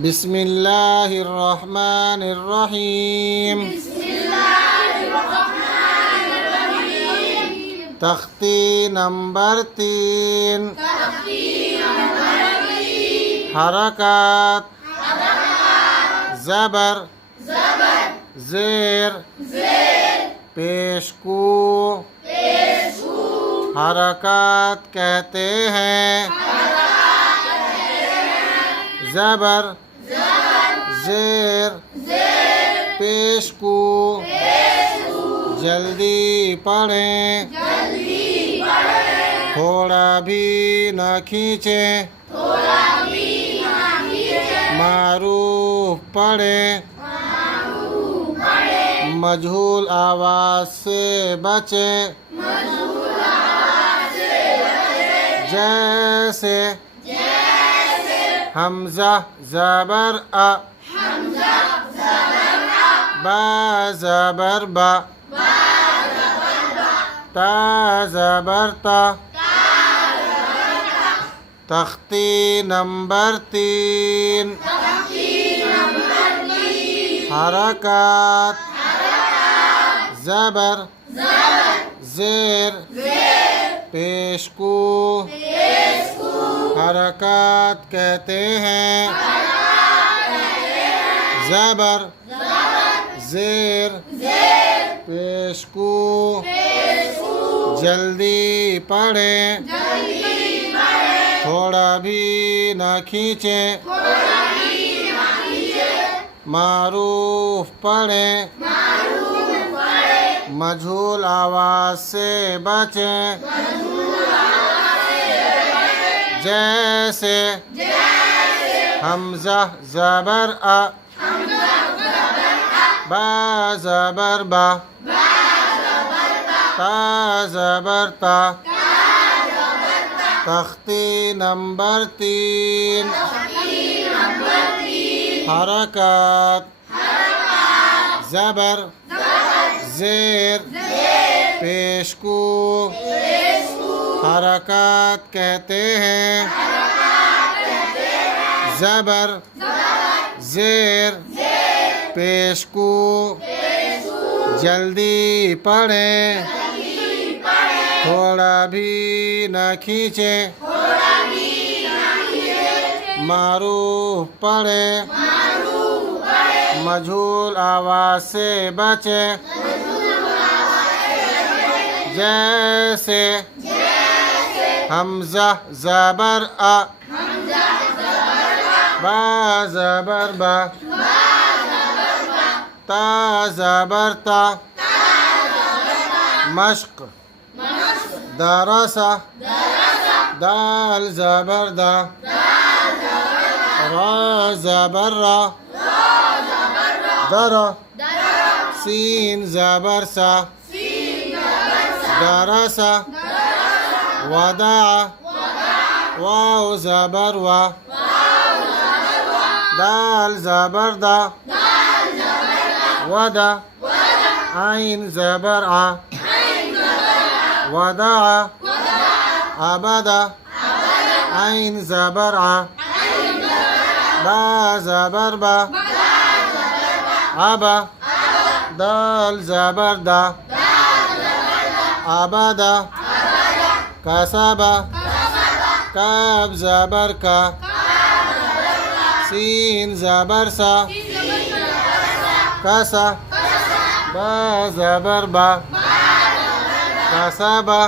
बिस्मिल्लाहिर्रहमानिर्रहीम। तख्ती नंबर 3। हरकत ज़बर ज़ेर पेशकू हरकत कहते हैं। ज़बर ज़ेर पेशकू जल्दी पढ़ें, थोड़ा भी न खींचें। मारूफ पढ़ें, मजहूल आवाज़ से बचें। जैसे हमज़ा ज़बर अ बा ज़बर बा ता ज़बर ता। तख्ती नंबर 3। हरकत ज़बर ज़ेर पेशकू हरकत कहते हैं। ज़बर ज़ेर पेशकू जल्दी पढ़ें, थोड़ा भी न खींचें। मारूफ पढ़ें, मजहूल आवाज़ से बचें। जैसे हमज़ा ज़बर अ बा ज़बर बा ता ज़बर ता। तख्ती नंबर 3। हरकत ज़बर ज़ेर पेशकू हरकत कहते हैं। ज़बर ज़ेर पेशकू जल्दी पढ़ें, थोड़ा भी न खींचें। मारूफ पढ़ें, मजहूल आवाज़ से बचें। जैसे हमज़ा ज़बर अ बा ज़बर बा ता ज़बर ता। मश्क दरसा दाल ज़बर दा रा ज़बर रा दरा सीन ज़बर सा दरसा वदा वाव ज़बर वा दाल ज़बर दा वदा आइन ज़बर आ वदा अबदा आइन ज़बर आ बा ज़बर बा अबा दाल ज़बर दा अबदा कसबा काब ज़बर का सीन ज़बर सा कसा बा ज़बर बा कसबा